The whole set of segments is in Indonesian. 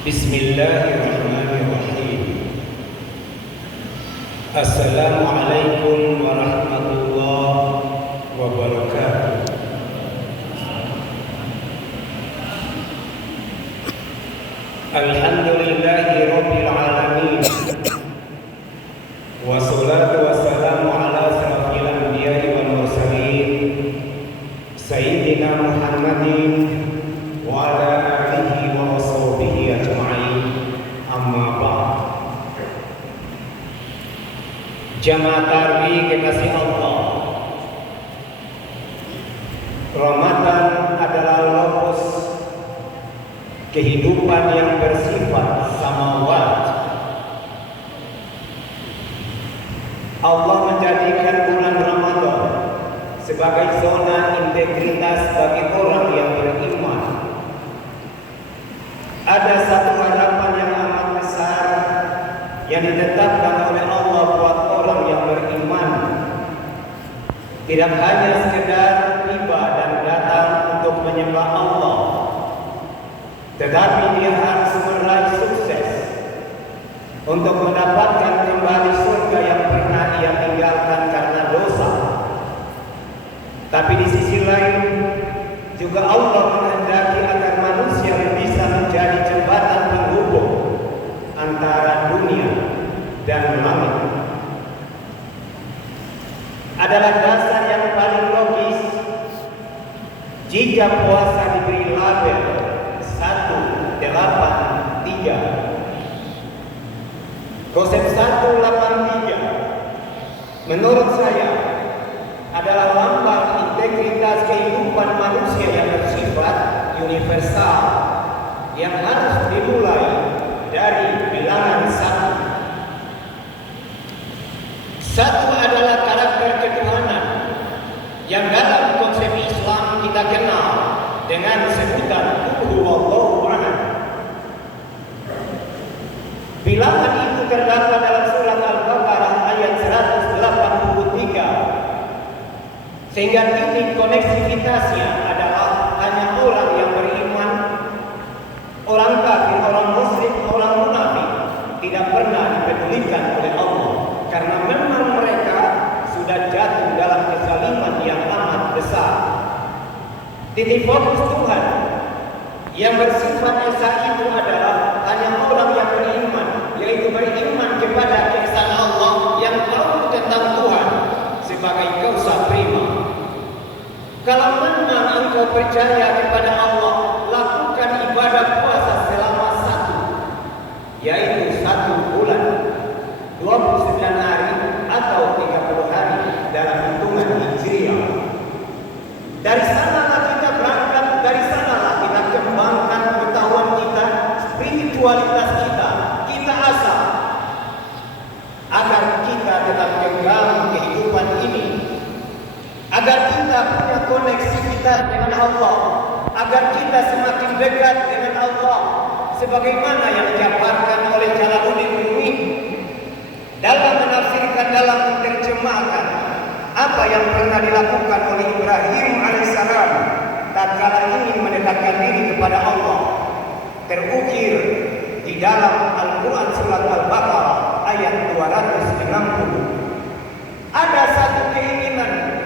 Bismillahirrahmanirrahim. Assalamualaikum warahmatullahi wabarakatuh. Alhamdulillahi rabbil alamin. Wassalatu wassalamu ala asyrafil anbiya'i wal mursalin Sayyidina Muhammadin wa ala alihi wa washabihi ajma'in. Amma ba'd. Jamaah tarawih kekasih Allah, Ramadan adalah lokus kehidupan yang bersifat samawat. Allah menjadikan bulan Ramadan sebagai zona integritas bagi orang yang beriman. Ada satu harapan yang amat besar yang ditetapkan oleh Allah buat orang yang beriman. Tidak hanya sekedar tiba dan datang untuk menyembah Allah, tetapi dia harus meraih sukses untuk mendapatkan kembali surga yang pernah ia tinggalkan karena dosa. Tapi di sisi lain juga Allah menghendaki agar manusia bisa menjadi jembatan penghubung antara dunia dan langit. Adalah dasar yang paling logis jika puasa diberi label 183. Konsep 183 menurut saya adalah lambang integritas kehidupan manusia yang bersifat universal, yang harus dimulai dari bilangan 1. 1 adalah karakter ketuhanan yang dalam konsep Islam kita kenal dengan sebutan Huwallahu Ahad. Bilangan itu terdapat dalam surat Al-Baqarah ayat 183. Sehingga titik koneksivitasnya adalah hanya orang yang beriman, orang kafir, orang musyrik, orang munafik tidak pernah dipedulikan oleh Allah, karena memang mereka sudah jatuh dalam kezaliman yang amat besar. Titik fokus Tuhan yang bersifat esa itu adalah hanya orang yang beriman, yaitu beriman kepada keesaan Allah yang tahu tentang Tuhan sebagai kausa prima. Kalau memang engkau percaya kepada Allah, lakukan ibadah puasa selama 1, yaitu 1 bulan, 29 hari atau 30 hari dalam hitungan Hijriah. Dari sanalah kita berangkat, dari sanalah kita kembangkan pengetahuan kita, spiritualitas kita, kita asah agar kita tetap genggam kehidupan ini, agar kita punya koneksivitas dengan Allah, agar kita semakin dekat dengan Allah, sebagaimana yang dijabarkan oleh Jalaluddin Rumi dalam menafsirkan, dalam menerjemahkan apa yang pernah dilakukan oleh Ibrahim alaihissalam tatkala ingin mendekatkan diri kepada Allah. Terukir di dalam Al-Quran surat Al-Baqarah ayat 260. Ada satu keinginan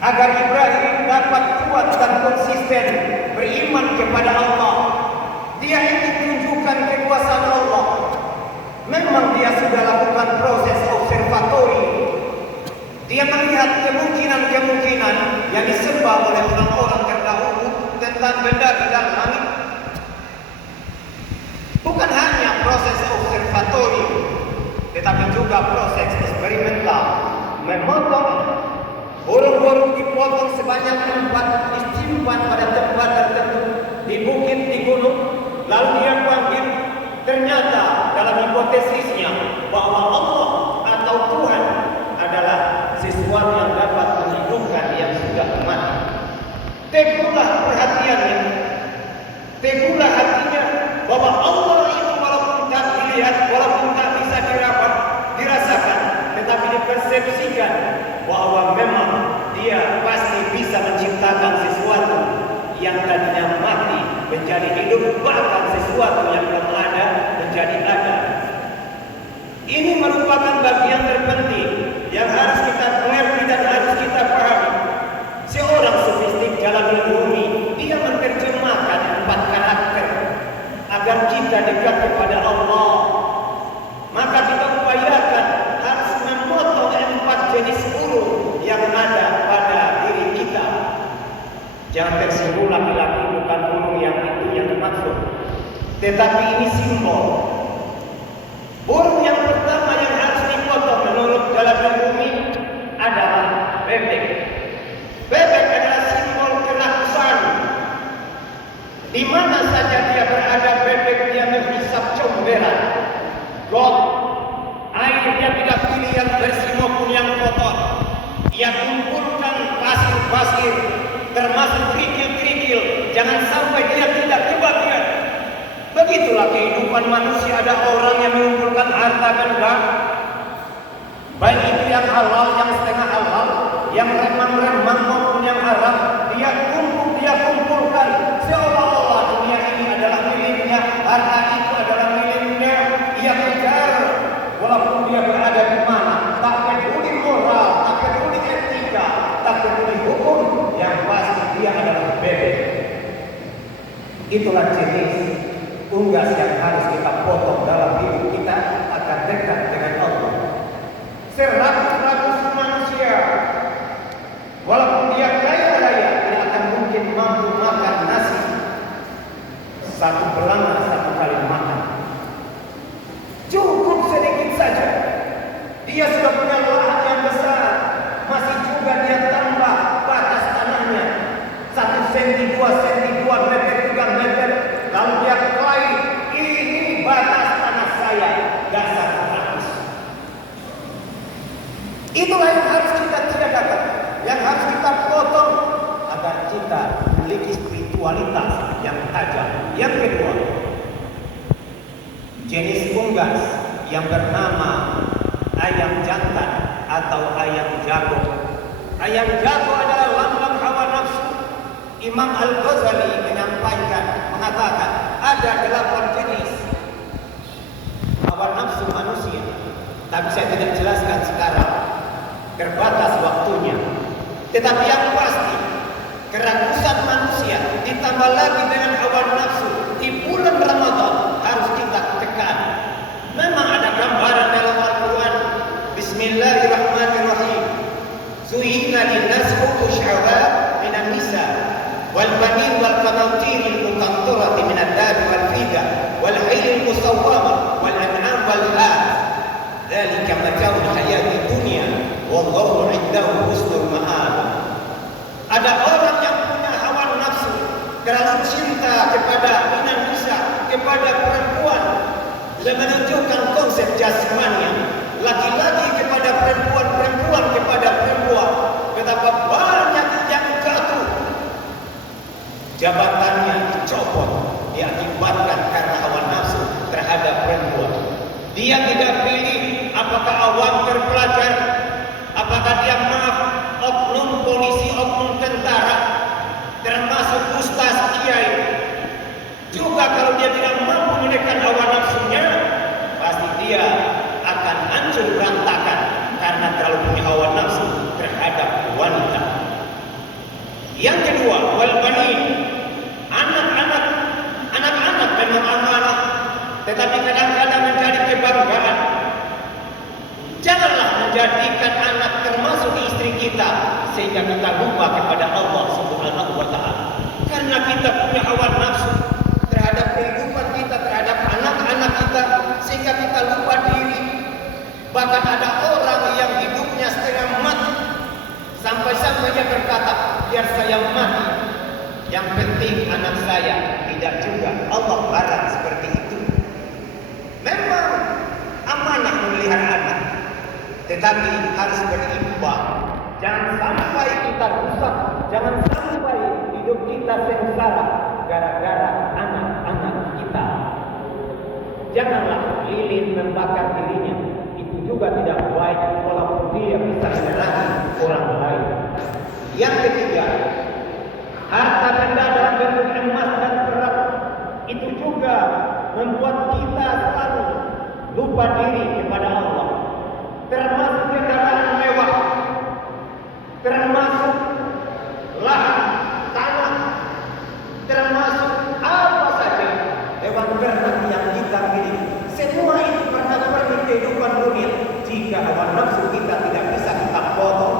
agar Ibrahim dapat kuat dan konsisten beriman kepada Allah. Dia ingin tunjukkan kekuasaan Allah. Memang dia sudah lakukan proses observatori. Dia melihat kemungkinan-kemungkinan yang disembah oleh orang-orang terdahulu tentang benda di dalam langit. Bukan hanya proses observatori, tetapi juga proses eksperimental. Memotong burung-burung, dipotong sebanyak 4, disimpan pada tempat tertentu di bukit, di gunung, lalu dia panggil. Ternyata dalam hipotesisnya bahwa Allah atau Tuhan adalah sesuatu yang dapat menghidupkan yang sudah mati. Teguhlah perhatiannya, teguhlah hatinya bahwa Allah itu walaupun tak dilihat, walaupun tak bisa dirasakan, tetapi dipersepsikan bahwa memang dia pasti bisa menciptakan sesuatu yang tadinya mati menjadi hidup, bahkan sesuatu yang agar kita dekat kepada Allah. Maka kita upayakan harus memotong 4 jenis burung yang ada pada diri kita. Jangan tersinggung laki-laki, bukan burung yang itu yang dimaksud, tetapi ini simbol. Burung yang pertama yang harus dipotong menurut Jalalain Rumi adalah bebek. Bebek adalah simbol kerakusan. Di mana saja dia berada, bebek dia menghisap comberan. God, air dia tidak pilih yang bersih maupun yang kotor. Ia kumpulkan pasir-pasir, termasuk kerikil-kerikil. Jangan sampai dia tidak kebagian. Begitulah kehidupan manusia. Ada orang yang mengumpulkan harta benda, baik itu yang halal, yang setengah halal, yang remang-remang maupun yang haram. Dia kumpulkan seolah-olah dunia ini adalah miliknya, harta itu adalah miliknya. Ia kejar walaupun dia berada di mana, tak peduli moral, tak peduli etika, tak peduli hukum. Yang pasti dia adalah bebek. Itulah jenis unggas yang harus kita potong dalam hidup kita agar dekat dengan Allah. 100% manusia, walaupun dia kaya raya, tidak akan mungkin mampu makan nasi 1 belanga 1 kali makan. Cukup sedikit saja. Dia sudah punya lahan yang besar, masih juga dia tambah batas tanahnya 1 senti, 2 senti, 2 meter, 3 meter. Lalu dia klaim, ini batas tanah saya, dasar habis. Itulah yang harus kita tiadakan, yang harus kita potong agar kita memiliki spiritualitas yang tajam. Yang kedua, jenis unggas yang bernama ayam jantan atau ayam jago. Ayam jago adalah lambang hawa nafsu. Imam Al-Ghazali mengatakan ada 8 jenis hawa nafsu manusia. Tapi saya tidak jelaskan sekarang, terbatas waktunya. Tetapi yang pasti, kerakusan manusia ditambah lagi dengan hawa nafsu di bulan Ramadan harus kita tekan. Memang ada gambaran dalam Al-Quran. Bismillahirrahmanirrahim. Zuhina linnasi hubbu syahwat minan nisa wal banin wal qanatir al muqantarati min ad-dab wal fida wal khayl al musawwama wal an'am wal harth. Dzalika mata'ul hayatid dunya wallahu 'indahu husnul ma'ab. Ada orang yang punya hawa nafsu, terlalu cinta kepada minan nisa, kepada perempuan, menunjukkan konsep jasmania, laki-laki kepada perempuan, perempuan kepada perempuan. Betapa banyak yang jatuh, jabatannya dicopot, diakibatkan karena hawa nafsu terhadap perempuan. Dia tidak pilih apakah awam terpelajar, apakah dia oknum polisi, oknum tentara, termasuk ustaz, kiai. Juga kalau dia tidak mampu menekan hawa nafsunya, pasti dia akan hancur berantakan karena terlalu punya hawa nafsu terhadap wanita. Yang kedua, wal banin. Anak-anak memang amanah, tetapi kadang-kadang menjadi kebanggaan. Janganlah menjadikan anak termasuk istri kita sehingga kita lupa kepada Allah Subhanahu wa taala. Karena kita punya hawa nafsu terhadap kehidupan kita, terhadap anak-anak kita, sehingga kita lupa diri. Bahkan ada orang yang hidupnya setengah mati, sampai-sampai dia berkata, biar saya mati, yang penting anak saya. Tidak juga, Allah larang seperti itu. Memang amanah memelihara anak, tetapi harus berimbang. Jangan sampai kita rusak, jangan sampai hidup kita sengsara gara-gara anak-anak kita. Janganlah lilin membakar dirinya, itu juga tidak baik walaupun dia bisa menyerang orang lain. Yang ketiga, harta benda dalam bentuk emas dan perak itu juga membuat kita selalu lupa diri kepada Allah. Termasuk kendaraan mewah, termasuk lahan, tanah, termasuk apa saja, hewan ternak kita miliki. Semua itu perkara kehidupan dunia. Jika hawa nafsu kita tidak bisa kita potong,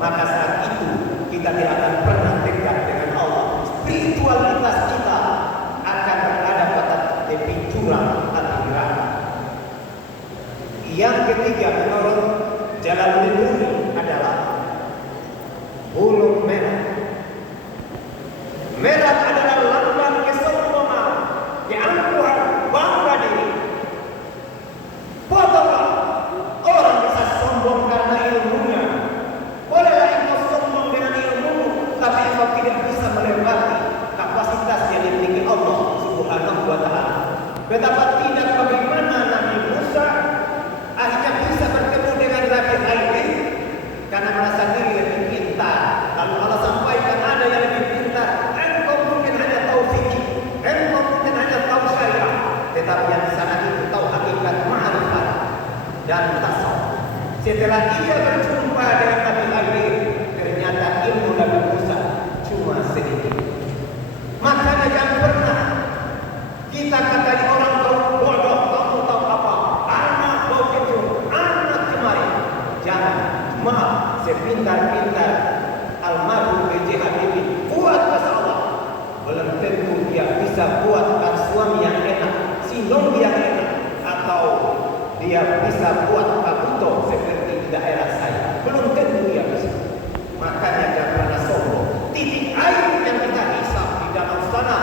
maka saat itu kita tidak akan pernah dekat dengan Allah. Spiritualitas kita akan berada pada tepi jurang api neraka. Yang ketiga menurut Jalaluddin Rumi adalah bulu merah. Merah adalah lambang kesombongan, keangkuhan, bangga diri. Potonglah. Orang bisa sombong karena ilmunya. Bolehlah engkau sombong dengan ilmumu, tapi engkau tidak bisa melewati kapasitas yang dimiliki Allah Subhanahu wa Ta'ala. Betapa tidak bagaimana Nabi Musa akhirnya bisa bertemu dengan Nabi Khidir karena merasa diri lebih pintar. Lalu Allah sampaikan ada yang lebih pintar. Engkau mungkin hanya tahu fikih, engkau mungkin hanya tahu syariah, tetapi yang di sana itu tahu hakikat ma'rifat dan tasawuf. Setelah dia berjumpa dengan Nabi Khidir, ternyata ilmu Nabi Musa cuma sedikit. Makanya jangan pernah kita katai orang tahu bodoh, kamu tahu apa, anak begitu, anak kemarin. Jangan, maaf, sepintar-pintar almarhum B.J. Habibie buat masalah, belum tentu dia bisa buatkan suami yang enak, sindong yang enak, atau dia bisa buat kabuto seperti daerah saya. Belum tentu dia bisa. Makanya jangan pernah sombong. Titik air yang kita hisap di dalam sana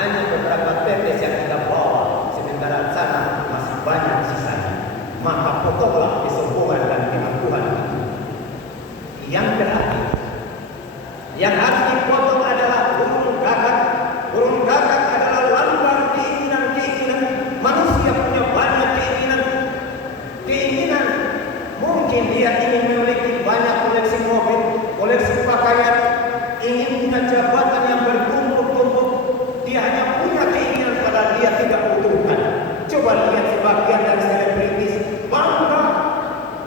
hanya beberapa tetes yang kita bawa, sementara sana masih banyak sisanya. Maka potonglah kesombongan dan keangkuhan itu. Yang terakhir, yang harus dipotong adalah burung gagak. Burung gagak adalah lambang keinginan-keinginan. Manusia punya banyak keinginan. Mungkin dia ingin memiliki banyak koleksi mobil, koleksi pakaian, ingin punya jabatan yang bertumpuk-tumpuk. Dia hanya punya keinginan padahal dia tidak butuhkan. Coba lihat sebagian dari selebritis bangga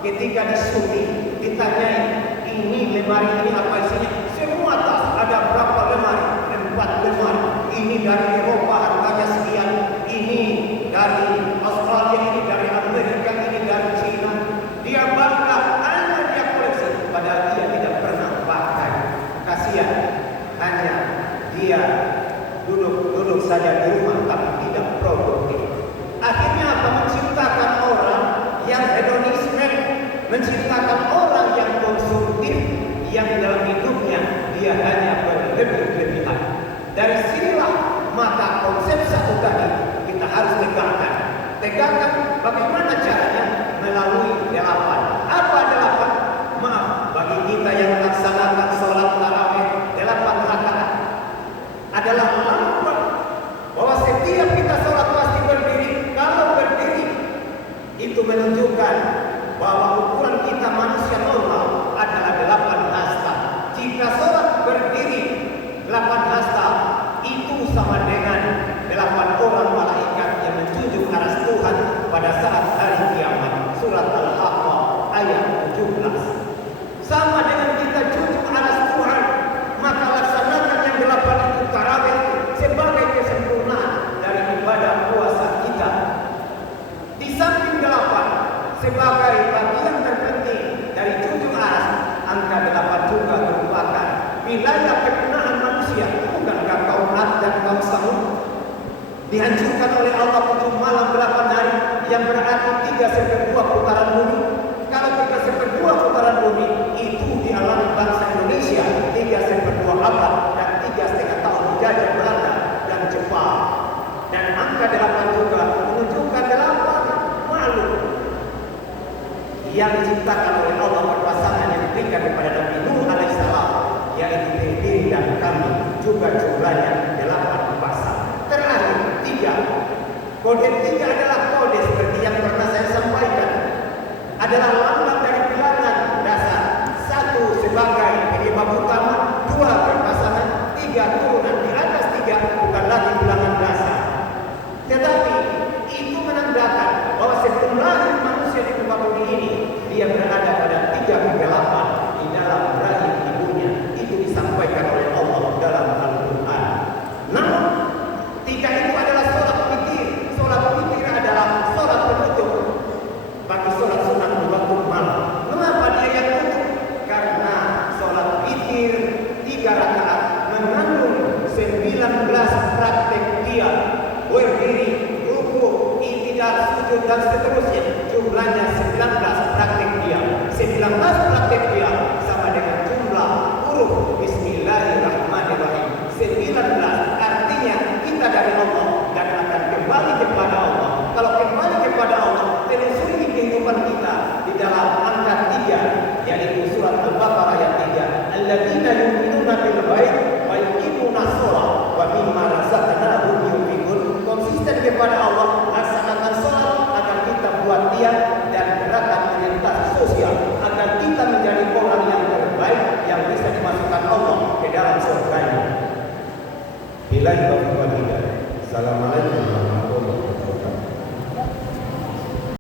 ketika disuruh ditanyai, ini lemari ini apa isinya? Semua tas ada berapa lemari? 4 lemari. Ini dari Eropa harganya sekian. Ini dari Australia, ini dari Amerika, ini dari China. Dia bangga hanya dia koleksi, padahal dia tidak pernah pakai. Kasihan, hanya dia duduk saja di rumah tapi tidak produktif. Akhirnya apa? Menciptakan orang yang hedonisme, menciptakan orang yang konsumtif, yang dalam hidupnya dia hanya berlebih-lebihan. Dari sinilah maka konsep satu tadi kita harus tegakkan. Tegakkan bagaimana caranya? Melalui 8. Apa 8? Maaf, bagi kita yang melaksanakan sholat tarawih 8 rakaat adalah lambang bahwa setiap kita sholat pasti berdiri. Kalau berdiri itu menunjukkan bahwa ukuran kita manusia normal adalah 8 hasta. Jika sholat berdiri 8 hasta, itu sama dengan 8 orang malaikat yang menjunjung aras Tuhan pada saat hari kiamat. Surat Al-Haqqah ayat 17. Sama dengan kita junjung aras Tuhan, maka laksanakan yang 8 itu tarawih sebagai kesempurnaan dari ibadah puasa kita. Di samping 8 sebagai bagian terpenting dari junjung aras, angka 8 juga merupakan wilayah kepunahan manusia. Bukankah kaum Ad dan kaum Samud dihancurkan oleh Allah 7 malam 8 hari, yang berarti 3/2 putaran bumi? Kalau 3/2 putaran bumi itu dialami bangsa Indonesia 3/2 abad dan 3,5 tahun dijajah Belanda dan Jepang. Dan angka 8 juga menunjukkan 8 makhluk yang diciptakan oleh Allah berpasangan yang diberikan kepada Nabi Nuh alaihissalam, yaitu diri dan kami, juga jumlahnya 8 pasang. Terakhir 3. Kode 3 adalah kode seperti yang pernah saya sampaikan, adalah lambang dari bilangan dasar. 1 sebagai penyebab utama, 2 berpasangan, 3 turunan. Di atas 3 bukan lagi bilangan dasar, tetapi itu menandakan bahwa sebelum lahir manusia di muka bumi ini, dia berada pada 3 hingga 8 di dalam rahim ibunya. Itu disampaikan oleh Allah dalam Al-Quran. Namun 3 itu adalah sholat witir, sholat dan seterusnya. Jumlahnya 19 praktek diam. 19 praktek diam sama dengan jumlah huruf Bismillahirrahmanirrahim. 19 artinya kita dari Allah dan akan kembali kepada Allah. Kalau kembali kepada Allah, telusuri kehidupan kita di dalam angka 3, yaitu surat Al-Baqarah ayat 3. Alladzina yu'minuna bil ghaib wa yuqimuna shalah wa mimma razaqnahum yunfiqun. Konsisten kepada Allah, laksanakan salat agar kita buat diam dan gerakan orientasi sosial agar kita menjadi orang yang terbaik yang bisa dimasukkan Allah ke dalam surganya. Bila